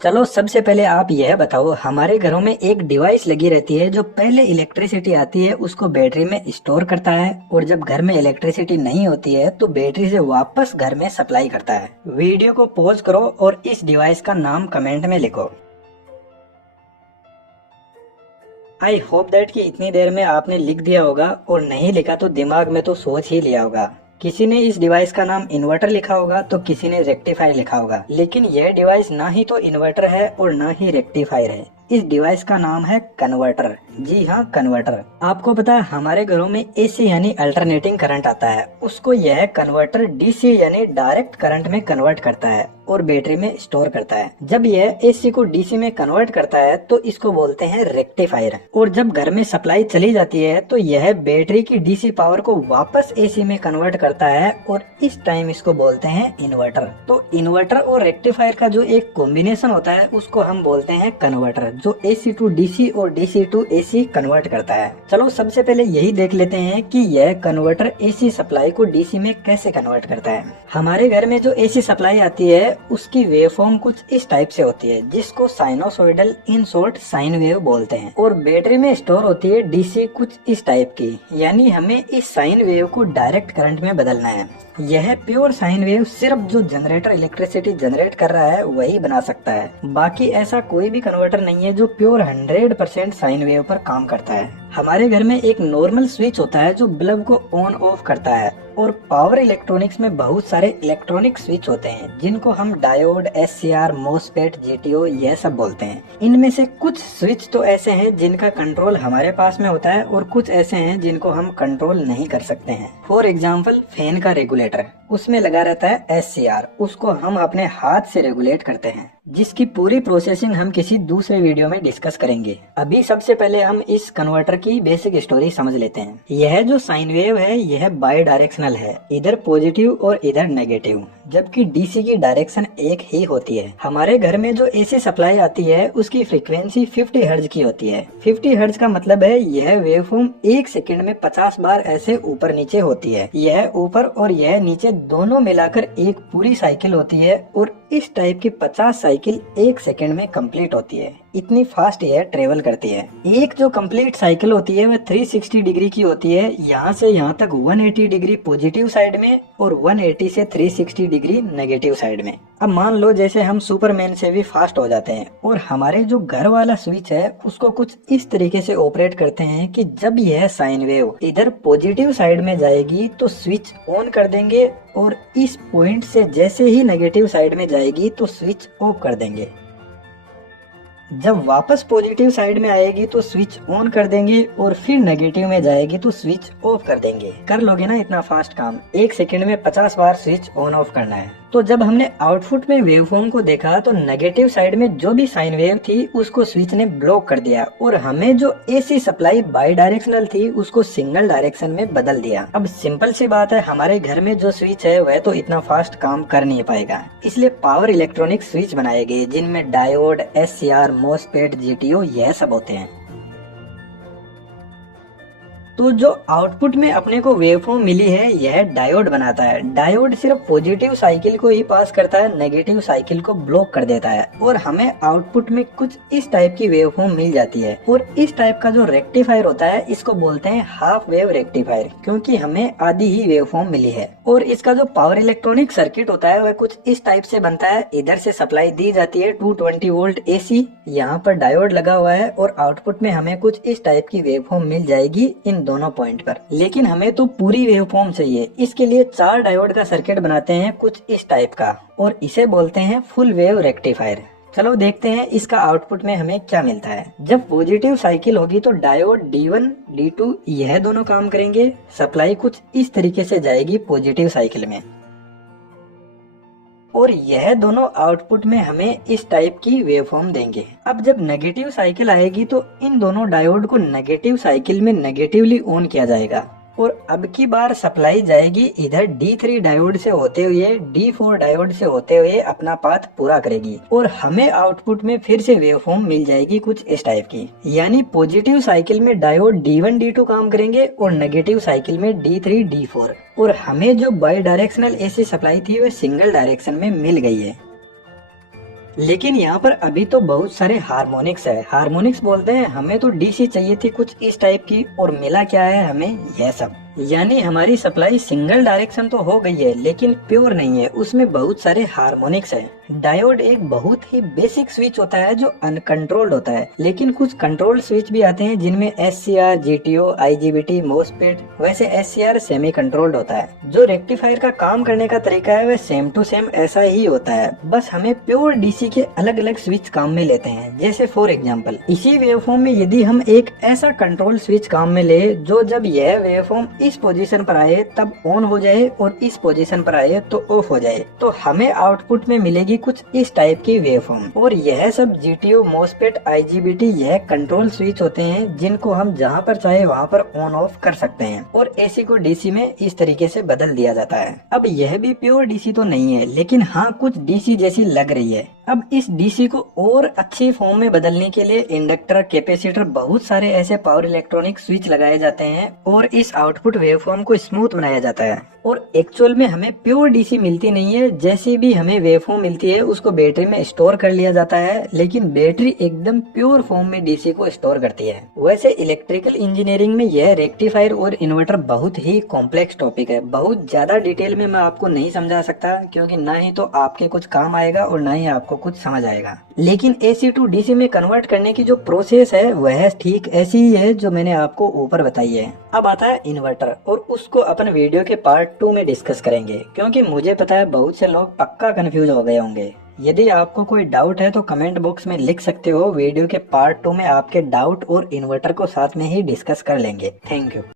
चलो सबसे पहले आप यह बताओ, हमारे घरों में एक डिवाइस लगी रहती है जो पहले इलेक्ट्रिसिटी आती है उसको बैटरी में स्टोर करता है, और जब घर में इलेक्ट्रिसिटी नहीं होती है तो बैटरी से वापस घर में सप्लाई करता है। वीडियो को पॉज करो और इस डिवाइस का नाम कमेंट में लिखो। आई होप दैट कि इतनी देर में आपने लिख दिया होगा, और नहीं लिखा तो दिमाग में तो सोच ही लिया होगा। किसी ने इस डिवाइस का नाम इन्वर्टर लिखा होगा तो किसी ने रेक्टिफायर लिखा होगा, लेकिन यह डिवाइस ना ही तो इन्वर्टर है और ना ही रेक्टिफायर है। इस डिवाइस का नाम है कन्वर्टर। जी हाँ, कन्वर्टर। आपको पता है हमारे घरों में एसी यानी अल्टरनेटिंग करंट आता है, उसको यह कन्वर्टर डीसी यानी डायरेक्ट करंट में कन्वर्ट करता है और बैटरी में स्टोर करता है। जब यह एसी को डीसी में कन्वर्ट करता है तो इसको बोलते हैं रेक्टिफायर। और जब घर में सप्लाई चली जाती है तो यह बैटरी की डीसी पावर को वापस एसी में कन्वर्ट करता है, और इस टाइम इसको बोलते हैं इन्वर्टर। तो इन्वर्टर और रेक्टिफायर का जो एक कॉम्बिनेशन होता है उसको हम बोलते हैं कन्वर्टर, जो एसी टू डीसी और डीसी टू एसी कन्वर्ट करता है। चलो सबसे पहले यही देख लेते हैं कि यह कन्वर्टर एसी सप्लाई को डीसी में कैसे कन्वर्ट करता है। हमारे घर में जो एसी सप्लाई आती है उसकी वेवफॉर्म कुछ इस टाइप से होती है, जिसको sinusoidal in short sine wave बोलते हैं। और बैटरी में स्टोर होती है डीसी कुछ इस टाइप की, यानी हमें इस साइन वेव को डायरेक्ट करंट में बदलना है। यह प्योर साइन वेव सिर्फ जो जनरेटर इलेक्ट्रिसिटी जनरेट कर रहा है वही बना सकता है। बाकी ऐसा कोई भी कन्वर्टर नहीं है जो प्योर 100% साइन वेव पर काम करता है। हमारे घर में एक नॉर्मल स्विच होता है जो बल्ब को ऑन ऑफ करता है, और पावर इलेक्ट्रॉनिक्स में बहुत सारे इलेक्ट्रॉनिक स्विच होते हैं जिनको हम डायोड, एससीआर, मॉसफेट, जीटीओ यह सब बोलते हैं। इनमें से कुछ स्विच तो ऐसे हैं जिनका कंट्रोल हमारे पास में होता है, और कुछ ऐसे हैं जिनको हम कंट्रोल नहीं कर सकते हैं। फॉर एग्जाम्पल फैन का रेगुलेटर, उसमें लगा रहता है एससीआर, उसको हम अपने हाथ से रेगुलेट करते हैं, जिसकी पूरी प्रोसेसिंग हम किसी दूसरे वीडियो में डिस्कस करेंगे। अभी सबसे पहले हम इस कन्वर्टर की बेसिक स्टोरी समझ लेते हैं। यह जो साइन वेव है यह बाई डायरेक्शनल है, इधर पॉजिटिव और इधर नेगेटिव, जबकि डीसी की डायरेक्शन एक ही होती है। हमारे घर में जो एसी सप्लाई आती है उसकी फ्रीक्वेंसी 50 हर्ट्ज की होती है। 50 हर्ट्ज का मतलब है यह वेवफॉर्म 1 सेकंड में 50 बार ऐसे ऊपर नीचे होती है। यह ऊपर और यह नीचे दोनों मिलाकर एक पूरी साइकिल होती है, और इस टाइप की 50 साइकिल 1 सेकंड में कंप्लीट होती है। इतनी फास्ट यह ट्रेवल करती है। एक जो कंप्लीट साइकिल होती है वह 360 डिग्री की होती है, यहाँ से यहाँ तक 180 डिग्री पॉजिटिव साइड में और 180 से 360 डिग्री नेगेटिव साइड में। अब मान लो जैसे हम सुपरमैन से भी फास्ट हो जाते हैं, और हमारे जो घर वाला स्विच है उसको कुछ इस तरीके से ऑपरेट करते हैं कि जब यह साइन वेव इधर पॉजिटिव साइड में जाएगी तो स्विच ऑन कर देंगे, और इस पॉइंट से जैसे ही नेगेटिव साइड में जाएगी तो स्विच ऑफ कर देंगे। जब वापस पॉजिटिव साइड में आएगी तो स्विच ऑन कर देंगे, और फिर नेगेटिव में जाएगी तो स्विच ऑफ कर देंगे। कर लोगे ना इतना फास्ट काम? 1 सेकंड में 50 बार स्विच ऑन ऑफ करना है। तो जब हमने आउटपुट में वेवफॉर्म को देखा तो नेगेटिव साइड में जो भी साइन वेव थी उसको स्विच ने ब्लॉक कर दिया, और हमें जो एसी सप्लाई बाई डायरेक्शनल थी उसको सिंगल डायरेक्शन में बदल दिया। अब सिंपल सी बात है, हमारे घर में जो स्विच है वह तो इतना फास्ट काम कर नहीं पाएगा, इसलिए पावर इलेक्ट्रॉनिक स्विच बनाए गए जिनमें डायोड, एससीआर, मॉसफेट, जीटीओ यह सब होते हैं। तो जो आउटपुट में अपने को वेवफॉर्म मिली है यह डायोड बनाता है। डायोड सिर्फ पॉजिटिव साइकिल को ही पास करता है, नेगेटिव साइकिल को ब्लॉक कर देता है, और हमें आउटपुट में कुछ इस टाइप की वेवफॉर्म मिल जाती है। और इस टाइप का जो रेक्टिफायर होता है इसको बोलते हैं हाफ वेव रेक्टिफायर, क्योंकि हमें आधी ही वेवफॉर्म मिली है। और इसका जो पावर इलेक्ट्रॉनिक सर्किट होता है वह कुछ इस टाइप से बनता है। इधर से सप्लाई दी जाती है 220 वोल्ट एसी, यहाँ पर डायोड लगा हुआ है, और आउटपुट में हमें कुछ इस टाइप की वेवफॉर्म मिल जाएगी इन दोनों पॉइंट पर। लेकिन हमें तो पूरी वेवफॉर्म चाहिए, इसके लिए 4 डायोड का सर्किट बनाते हैं कुछ इस टाइप का, और इसे बोलते हैं फुल वेव रेक्टिफायर। चलो देखते हैं इसका आउटपुट में हमें क्या मिलता है। जब पॉजिटिव साइकिल होगी तो डायोड D1, D2 यह दोनों काम करेंगे। सप्लाई कुछ इस तरीके से जाएगी पॉजिटिव साइकिल में, और यह दोनों आउटपुट में हमें इस टाइप की वेवफॉर्म देंगे। अब जब नेगेटिव साइकिल आएगी तो इन दोनों डायोड को नेगेटिव साइकिल में नेगेटिवली ऑन किया जाएगा, और अब की बार सप्लाई जाएगी इधर D3 डायोड से होते हुए D4 डायोड से होते हुए अपना पाथ पूरा करेगी, और हमें आउटपुट में फिर से वेवफॉर्म मिल जाएगी कुछ इस टाइप की। यानी पॉजिटिव साइकिल में डायोड D1, D2 काम करेंगे, और नेगेटिव साइकिल में D3, D4, और हमें जो बाई डायरेक्शनल एसी सप्लाई थी वह सिंगल डायरेक्शन में मिल गई है। लेकिन यहाँ पर अभी तो बहुत सारे हार्मोनिक्स है। हार्मोनिक्स बोलते हैं हमें तो डीसी चाहिए थी कुछ इस टाइप की, और मिला क्या है हमें यह सब। यानी हमारी सप्लाई सिंगल डायरेक्शन तो हो गई है लेकिन प्योर नहीं है, उसमें बहुत सारे हार्मोनिक्स है। डायोड एक बहुत ही बेसिक स्विच होता है जो अनकंट्रोल्ड होता है, लेकिन कुछ कंट्रोल्ड स्विच भी आते हैं जिनमें एससीआर, जीटीओ, आईजीबीटी, मोस्फेट, वैसे एससीआर सेमी कंट्रोल्ड होता है। जो रेक्टिफायर का काम करने का तरीका है वह सेम टू सेम ऐसा ही होता है, बस हमें प्योर डीसी के अलग अलग स्विच काम में लेते हैं। जैसे फॉर एग्जाम्पल इसी वेवफॉर्म में यदि हम एक ऐसा कंट्रोल स्विच काम में ले जो जब यह वेवफॉर्म इस पोजीशन पर आए तब ऑन हो जाए और इस पोजीशन पर आए तो ऑफ हो जाए, तो हमें आउटपुट में मिलेगी कुछ इस टाइप की वेवफॉर्म। और यह सब जीटीओ, मोस्फेट, आईजीबीटी यह कंट्रोल स्विच होते हैं जिनको हम जहां पर चाहे वहां पर ऑन ऑफ कर सकते हैं, और एसी को डीसी में इस तरीके से बदल दिया जाता है। अब यह भी प्योर डीसी तो नहीं है, लेकिन हाँ कुछ डीसी जैसी लग रही है। अब इस डीसी को और अच्छी फॉर्म में बदलने के लिए इंडक्टर, कैपेसिटर, बहुत सारे ऐसे पावर इलेक्ट्रॉनिक स्विच लगाए जाते हैं और इस आउटपुट वेवफॉर्म को स्मूथ बनाया जाता है। और एक्चुअल में हमें प्योर डीसी मिलती नहीं है, जैसी भी हमें वेवफॉर्म मिलती है उसको बैटरी में स्टोर कर लिया जाता है, लेकिन बैटरी एकदम प्योर फॉर्म में डीसी को स्टोर करती है। वैसे इलेक्ट्रिकल इंजीनियरिंग में यह रेक्टिफायर और इन्वर्टर बहुत ही कॉम्प्लेक्स टॉपिक है। बहुत ज्यादा डिटेल में मैं आपको नहीं समझा सकता, क्योंकि ना ही तो आपके कुछ काम आएगा और ना ही आपको कुछ समझ आएगा। लेकिन एसी टू डीसी में कन्वर्ट करने की जो प्रोसेस है वह ठीक ऐसी ही है जो मैंने आपको ऊपर बताई है। अब आता है इन्वर्टर, और उसको अपन वीडियो के पार्ट 2 में डिस्कस करेंगे, क्योंकि मुझे पता है बहुत से लोग पक्का कंफ्यूज हो गए होंगे। यदि आपको कोई डाउट है तो कमेंट बॉक्स में लिख सकते हो, वीडियो के पार्ट 2 में आपके डाउट और इन्वर्टर को साथ में ही डिस्कस कर लेंगे। Thank you.